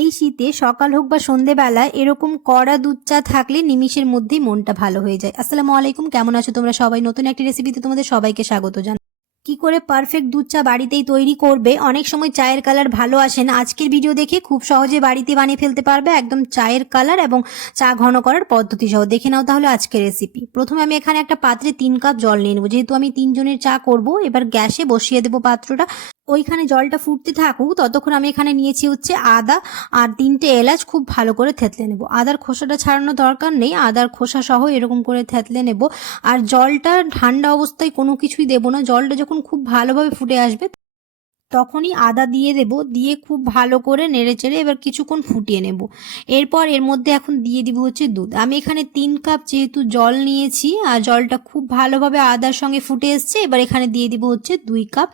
এই শীতে সকাল হোক বা সন্ধেবেলা এরকম কড়া দুধ চা থাকলে নিমিষের মধ্যেই মনটা ভালো হয়ে যায়। আসসালামু আলাইকুম, কেমন আছো তোমরা সবাই? নতুন একটি রেসিপিতে তোমাদের সবাইকে স্বাগত জানাই। কি করে পারফেক্ট দুধ চা বাড়িতেই তৈরি করবে? অনেক সময় চায়ের কালার ভালো আসে না। আজকের ভিডিও দেখে খুব সহজে বাড়িতে বানিয়ে ফেলতে পারবে একদম চায়ের কালার এবং চা ঘন করার পদ্ধতি সহ। দেখে নাও তাহলে আজকের রেসিপি। প্রথমে আমি এখানে একটা পাত্রে 3 কাপ জল নিয়ে নেবো, যেহেতু আমি 3 জনের চা করব। এবার গ্যাসে বসিয়ে দেবো পাত্রটা। ওইখানে জলটা ফুটতে থাকুক, ততক্ষণ আমি এখানে নিয়েছি হচ্ছে আদা আর 3টে এলাচ। খুব ভালো করে থেতলে নেব। আদার খোসাটা ছাড়ানোর দরকার নেই, আদার খোসা সহ এরকম করে থেতলে নেব। আর জলটা ঠান্ডা অবস্থায় কোনো কিছুই দেবো না। জলটা যখন খুব ভালোভাবে ফুটে আসবে তখনই আদা দিয়ে দেব, দিয়ে খুব ভালো করে নেড়েচেড়ে এবার কিছুক্ষণ ফুটিয়ে নেব। এরপর এর মধ্যে এখন দিয়ে দিব হচ্ছে দুধ। আমি এখানে 3 কাপ যেহেতু জল নিয়েছি আর জলটা খুব ভালোভাবে আদার সঙ্গে ফুটে এসছে, এবার এখানে দিয়ে দিব হচ্ছে 2 কাপ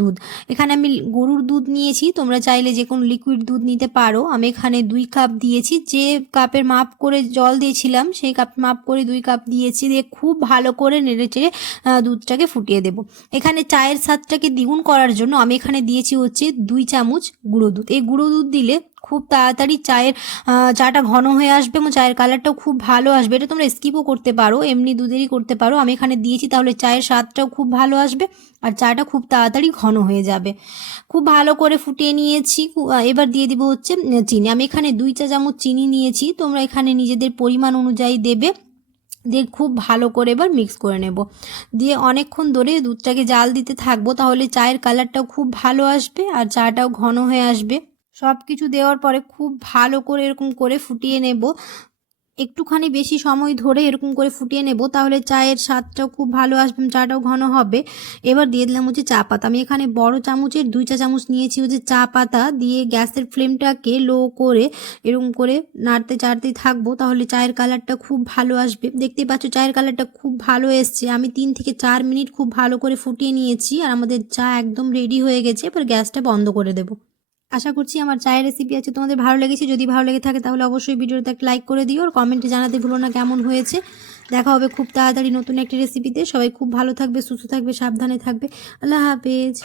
দুধ। এখানে আমি গরুর দুধ নিয়েছি, তোমরা চাইলে যে কোনো লিকুইড দুধ নিতে পারো। আমি এখানে 2 কাপ দিয়েছি, যে কাপের মাপ করে জল দিয়েছিলাম সেই কাপ মাপ করে 2 কাপ দিয়েছি। দিয়ে খুব ভালো করে নেড়েচেড়ে দুধটাকে ফুটিয়ে দেব। এখানে চায়ের স্বাদটাকে দ্বিগুণ করার জন্য আমি এখানে দিয়েছি হচ্ছে 2 চামচ গুঁড়ো দুধ। এই গুঁড়ো দুধ দিলে খুব তাড়াতাড়ি চাটা ঘন হয়ে আসবে এবং চায়ের কালারটাও খুব ভালো আসবে। এটা তোমরা স্কিপও করতে পারো, এমনি দুধেরই করতে পারো। আমি এখানে দিয়েছি, তাহলে চায়ের স্বাদটাও খুব ভালো আসবে আর চাটা খুব তাড়াতাড়ি ঘন হয়ে যাবে। খুব ভালো করে ফুটিয়ে নিয়েছি। এবার দিয়ে দিব হচ্ছে চিনি। আমি এখানে 2 চা চামচ চিনি নিয়েছি, তোমরা এখানে নিজেদের পরিমাণ অনুযায়ী দেবে। দিয়ে খুব ভালো করে এবার মিক্স করে নেব। দিয়ে অনেকক্ষণ ধরে দুধটাকে জাল দিতে থাকবো, তাহলে চায়ের কালারটাও খুব ভালো আসবে আর চাটাও ঘন হয়ে আসবে। সব কিছু দেওয়ার পরে খুব ভালো করে এরকম করে ফুটিয়ে নেব। একটুখানি বেশি সময় ধরে এরকম করে ফুটিয়ে নেব, তাহলে চায়ের স্বাদটাও খুব ভালো আসবে, চাটাও ঘন হবে। এবার দিয়ে দিলাম হচ্ছে চা পাতা। আমি এখানে বড় চামচের 2 চা চামচ নিয়েছি হচ্ছে চা পাতা। দিয়ে গ্যাসের ফ্লেমটাকে লো করে এরকম করে নাড়তে চাড়তে থাকবো, তাহলে চায়ের কালারটা খুব ভালো আসবে। দেখতে পাচ্ছ চায়ের কালারটা খুব ভালো এসছে। আমি 3 থেকে 4 মিনিট খুব ভালো করে ফুটিয়ে নিয়েছি আর আমাদের চা একদম রেডি হয়ে গেছে। এবার গ্যাসটা বন্ধ করে দেবো। আশা করছি আমার চায়ের রেসিপি আছে তোমাদের ভালো লেগেছে। যদি ভালো লেগে থাকে তাহলে অবশ্যই ভিডিওতে একটা লাইক করে দিও আর কমেন্টে জানাতে ভুলো না কেমন হয়েছে। দেখা হবে খুব তাড়াতাড়ি নতুন একটি রেসিপিতে। সবাই খুব ভালো থাকবে, সুস্থ থাকবে, সাবধানে থাকবে। আল্লাহ হাফেজ।